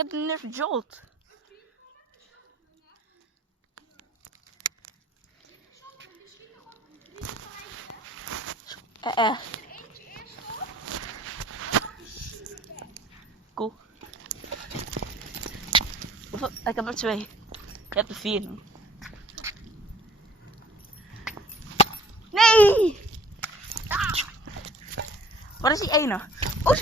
heb de Nerf Jolt. Cool. Ik heb er 2. Je hebt er 4 nu. Nee! Waar is die ene? Oh,